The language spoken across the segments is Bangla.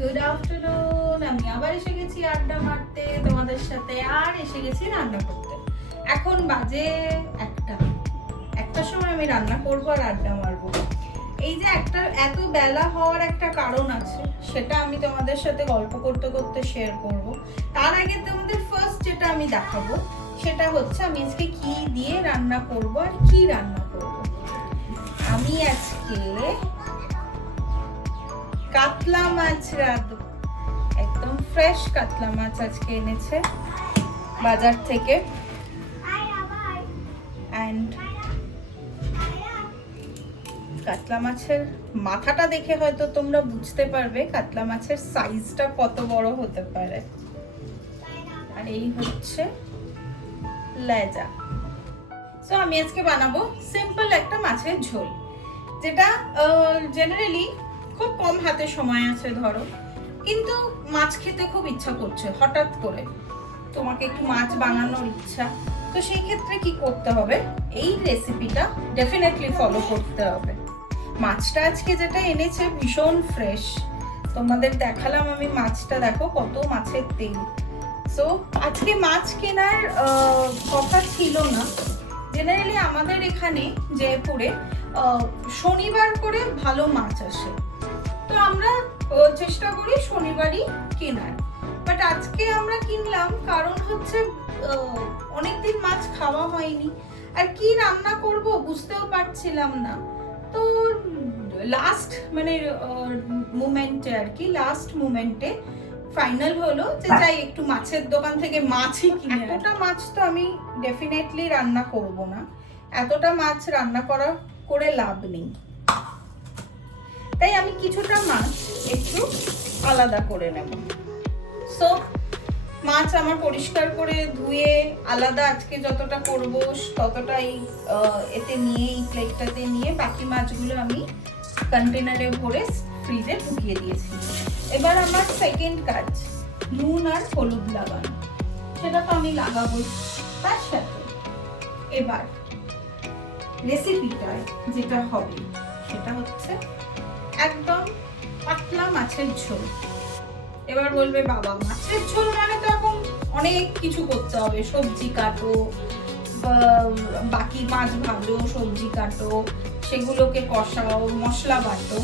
Good afternoon. আমি আবার এসে গেছি আড্ডা মারতে তোমাদের সাথে, আর এসে গেছি রান্না করতে। এখন বাজে একটার সময় আমি রান্না করব আর আড্ডা মারবো। এই যে এত বেলা হওয়ার একটা কারণ আছে, সেটা আমি তোমাদের সাথে গল্প করতে করতে শেয়ার করব। তার আগে তোমাদের ফার্স্ট যেটা আমি দেখাবো সেটা হচ্ছে আমি আজকে কি দিয়ে রান্না করব আর কি রান্না করব। আমি আজকে কাতলা মাছ রাঁধবো। একদম ফ্রেশ কাতলা মাছ আজকে এনেছে বাজার থেকে। অ্যান্ড কাতলা মাছের মাথাটা দেখে হয়তো তোমরা বুঝতে পারবে কাতলা মাছের সাইজটা কত বড় হতে পারে। আর এই হচ্ছে লেজা। সো আমি আজকে বানাবো সিম্পল একটা মাছের ঝোল, যেটা জেনারেলি খুব কম হাতে সময় আছে ধরো, কিন্তু মাছ খেতে খুব ইচ্ছা করছে হঠাৎ করে, তোমাকে একটু মাছ বানানোর ইচ্ছা, তো সেই ক্ষেত্রে কি করতে হবে, এই রেসিপিটা ডেফিনেটলি ফলো করতে হবে। মাছটা আজকে যেটা এনেছে ভীষণ ফ্রেশ, তোমাদের দেখালাম আমি মাছটা, দেখো কত মাছের তেল। সো আজকে মাছ কেনার কথা ছিল না। জেনারেলি আমাদের এখানে জয়পুরে শনিবার করে ভালো মাছ আসে, তো আমরা চেষ্টা করি শনিবারই কেনার। বাট আজকে আমরা কিনলাম কারণ হচ্ছে অনেকদিন মাছ খাওয়া হয়নি, আর কি রান্না করব বুঝতেও পারছিলাম না। তো লাস্ট মোমেন্টে ফাইনাল হলো যে যাই একটু মাছের দোকান থেকে মাছই কিনে। এতটা মাছ তো আমি ডেফিনেটলি রান্না করব না, এতটা মাছ রান্না করে লাভ নেই, তাই আমি কিছুটা মাছ একটু আলাদা করে নেব। সো মাছ আমার পরিষ্কার করে ধুয়ে আলাদা আজকে যতটা করব ততটাই এতে নিয়ে, এই প্লেটটাতে নিয়ে বাকি মাছগুলো আমি কন্টেনারে ভরে ফ্রিজে ঢুকিয়ে দিয়েছি। এবার আমার সেকেন্ড কাজ নুন আর হলুদ লাগানো, সেটা তো আমি লাগাবোই। তার সাথে এবার রেসিপিটায় যেটা হবে সেটা হচ্ছে একদম পাতলা মাছের ঝোল। এবার বলবে বাবা মাছের ঝোল মানে তো এখন অনেক কিছু করতে হবে, সবজি কাটো, বাকি মাছ ভাজো, সবজি কাটো, সেগুলোকে কষাও, মশলা বাটো,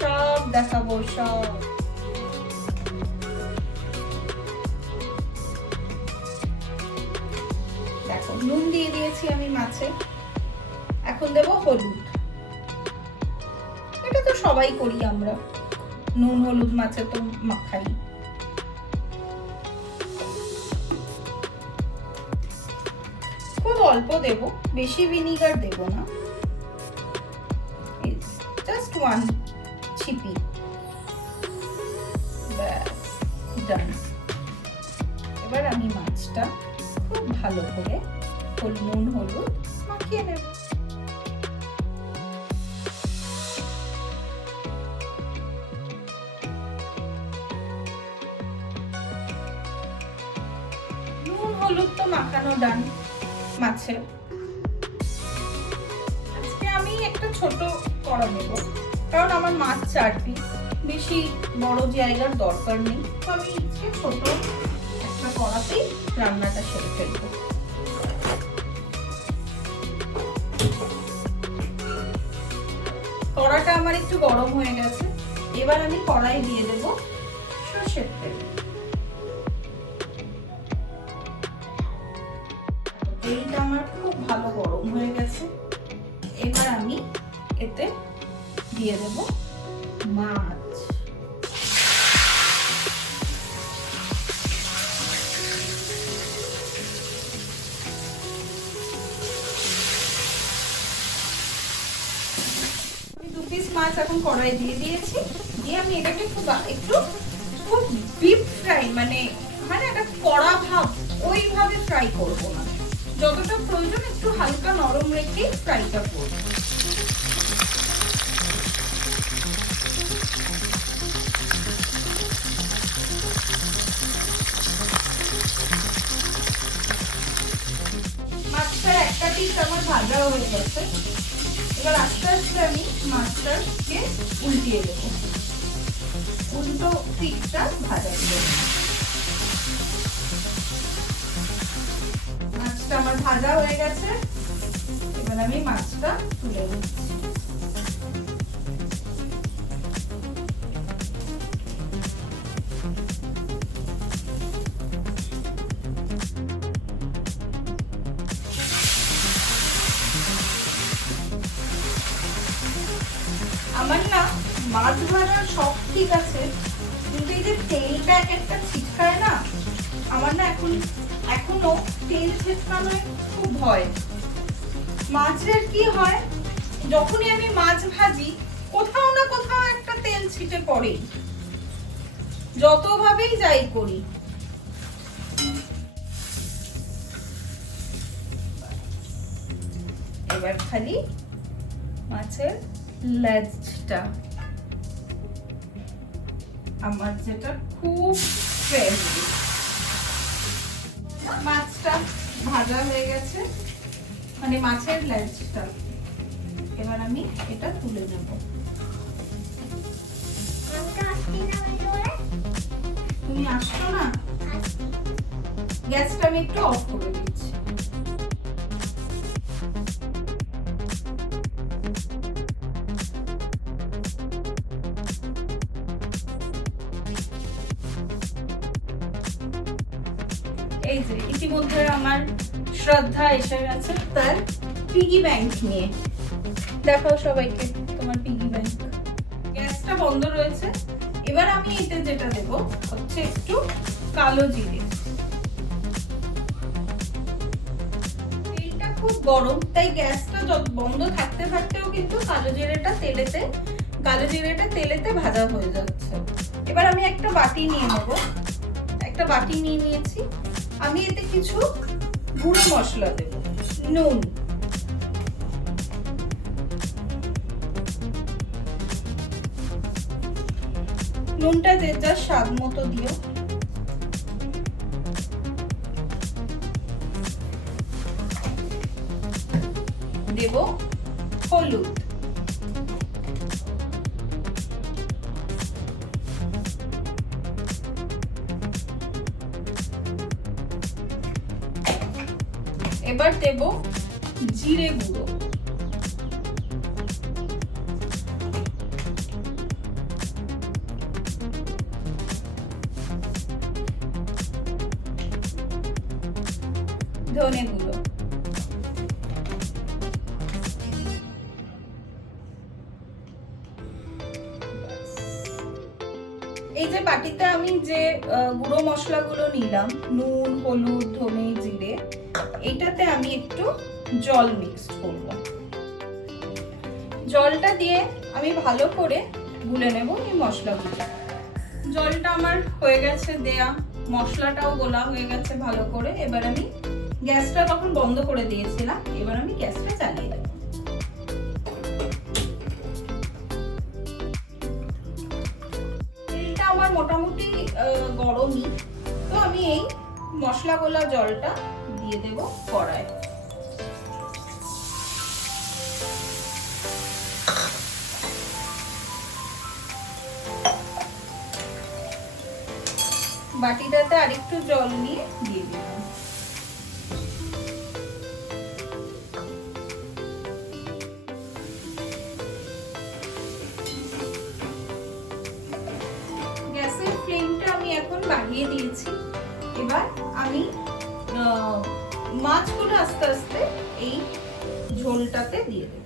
সব দেখাবো সব। দেখো নুন দিয়ে দিয়েছি আমি মাছে, এখন দেবো হলুদ। এটা তো সবাই করি আমরা, নুন হলুদ মাছে তো মাখাই। খুব অল্প দেব, বেশি ভিনিগার দেব না, জাস্ট 1 ছিপি, ব্যাস ডান। এবার আমি মাছটা খুব ভালো করে নুন হলুদ মাখিয়ে নেব। হলুদ তো মাখানো ডান মাছে। আজকে আমি একটা ছোট কড়া নেব, কারণ আমার মাছ 4 পিস, বেশি বড় জায়গার দরকার নেই, তো আমি আজকে ছোট একটা কড়াতেই রান্নাটা সেরে ফেলবো। কড়াটা আমার একটু গরম হয়ে গেছে, এবার আমি কড়াই দিয়ে দেব সরষের তেল। তেলটা আমার খুব ভালো গরম হয়ে গেছে, এবার আমি এতে দিয়ে দেব মাছ। আমি 2 পিস মাছ এখন কড়াই দিয়ে দিয়েছি, দিয়ে আমি এটাকে খুব ডিপ ফ্রাই, মানে একটা কড়া ভাব ওইভাবে ফ্রাই করবো না, যতটা প্রয়োজন একটু হালকা নরম রেখে ফ্রাইটা করব। মাছটা একটা পিস আমার ভাজা হয়ে গেছে, এবার আস্তে আস্তে আমি মাছটাকে উল্টিয়ে দেবো, উল্টো পিঠটা ভাজা দেবো। মাছটা আমার ভাজা হয়ে গেছে, এবার আমি মাছটা তুলে দিচ্ছি। আমার না মাছ ভাজার সব ঠিক আছে, কিন্তু এই যে তেলটা এক একটা ছিটকায় না, আমার না এখনো তেল ছিটকানোয় খুব ভয়। মাছের কি হয়, যখনই আমি মাছ ভাজি কোথাও না কোথাও একটা তেল ছিটে পড়ে, যতভাবেই যাই করি। এবার খালি মাছের লেজটা, আমার যেটা খুব ফেভারিট। মাছটা ভাজা হয়ে গেছে, মানে মাছের লেজটা। এবার আমি এটা তুলে নেব। তুমি আসছো না? গ্যাসটা আমি একটু অফ করে দিচ্ছি। এই যে ইতিমধ্যে আমার শ্রদ্ধা এসে গেছে তার পিগি ব্যাংক নিয়ে। দেখাও সবাইকে তোমার পিগি ব্যাংক। গ্যাসটা বন্ধ রয়েছে। এবার আমি এতে যেটা দেব হচ্ছে একটু কালো জিরে। তেলটা খুব গরম, তাই গ্যাসটা বন্ধ থাকতে থাকতেও কিন্তু কালো জিরেটা তেলেতে ভাজা হয়ে যাচ্ছে। এবার আমি একটা বাটি নিয়ে নেব। একটা বাটি নিয়ে নিয়েছি। আমি এতে কিছু গুঁড়ো মশলা দেব। নুন, নুনটা যে যার স্বাদ মতো দিও। দেব হলুদ, এবার দেব জিরে গুঁড়ো, ধনে গুঁড়ো, এই যে বাটিতে আমি যে গুঁড়ো মশলাগুলো নিলাম, নুন, হলুদ, ধনে, জিরে, এটাতে আমি একটু জল মিক্স করব। জলটা দিয়ে আমি ভালো করে গুলে নেব এই মশলাগুলো। জলটা আমার হয়ে গেছে দেয়া, মশলাটাও গোলা হয়ে গেছে ভালো করে। এবার আমি গ্যাসটা তখন বন্ধ করে দিয়েছিলাম, এবার আমি গ্যাসটা চালিয়ে দেব। তেলটা আমার মোটামুটি গরমই, তো আমি এই মশলা গোলা জলটা দিয়ে দেব কড়ায়। বাটিটাতে আরেকটু জল নিয়ে দিয়ে দিলাম। গ্যাসের ফ্লেমটা আমি এখন বাড়িয়ে দিয়েছি। এবার আমি মাছগুলো আস্তে আস্তে এই ঝোলটাতে দিয়ে দেব।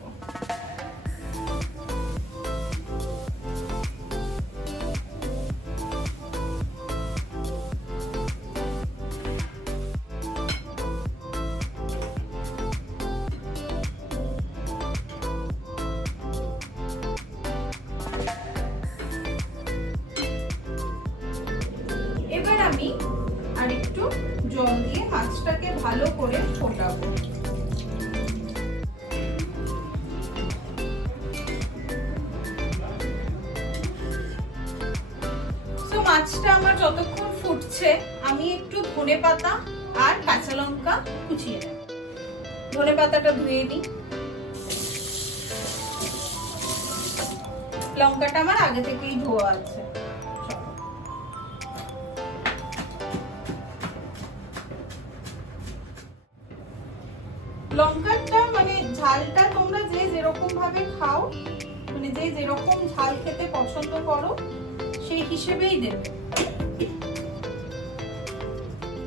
এবার আমি আরেকটু জল দিয়ে মাছটাকে ভালো করে ফোটাবো। মাছটা আমার যতক্ষণ ফুটছে আমি একটু ধনেপাতা আর কাঁচা লঙ্কা কুচিয়ে নেব। ধনেপাতাটা ধুয়ে নিই। লঙ্কাটা আমার আগে থেকেই ধোয়া আছে। লঙ্কাটা মানে ঝালটা তোমরা যে যেরকম ভাবে খাও, মানে যে যেরকম ঝাল খেতে পছন্দ করো সেই হিসেবেই দেবে।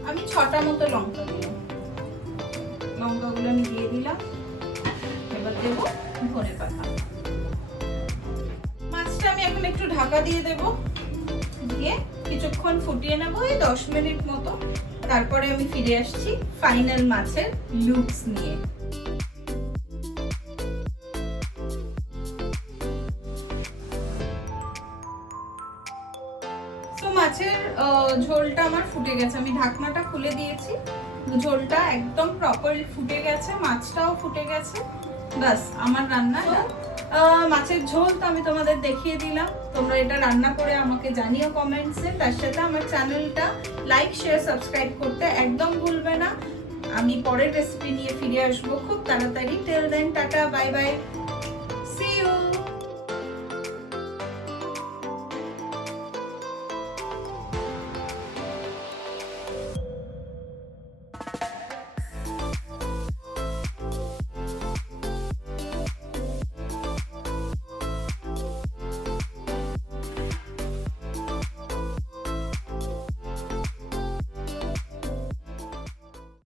আমি 6টা মতো লঙ্কা দিলাম, লঙ্কাগুলো আমি দিয়ে দিলাম। এবার দেবো ধনে পাতা। মাছটা আমি এখন একটু ঢাকা দিয়ে দেব, দিয়ে কিছুক্ষণ ফুটিয়ে নেবো, এই 10 মিনিট মতো। তারপরে আমি ফিরে আসছি ফাইনাল মাছের লুকস নিয়ে। তো মাছের ঝোলটা আমার ফুটে গেছে, আমি ঢাকনাটা খুলে দিয়েছি, ঝোলটা একদম প্রপার ফুটে গেছে, মাছটাও ফুটে গেছে। বাস আমার রান্না। মাছের ঝোল তো আমি তোমাদের দেখিয়ে দিলাম, তোমরা এটা রান্না করে আমাকে জানিও কমেন্টসে। তার সাথে আমার চ্যানেলটা লাইক শেয়ার সাবস্ক্রাইব করতে একদম ভুলবে না। আমি পরের রেসিপি নিয়ে ফিরে আসবো খুব তাড়াতাড়ি। Till then tata, bye bye, see you.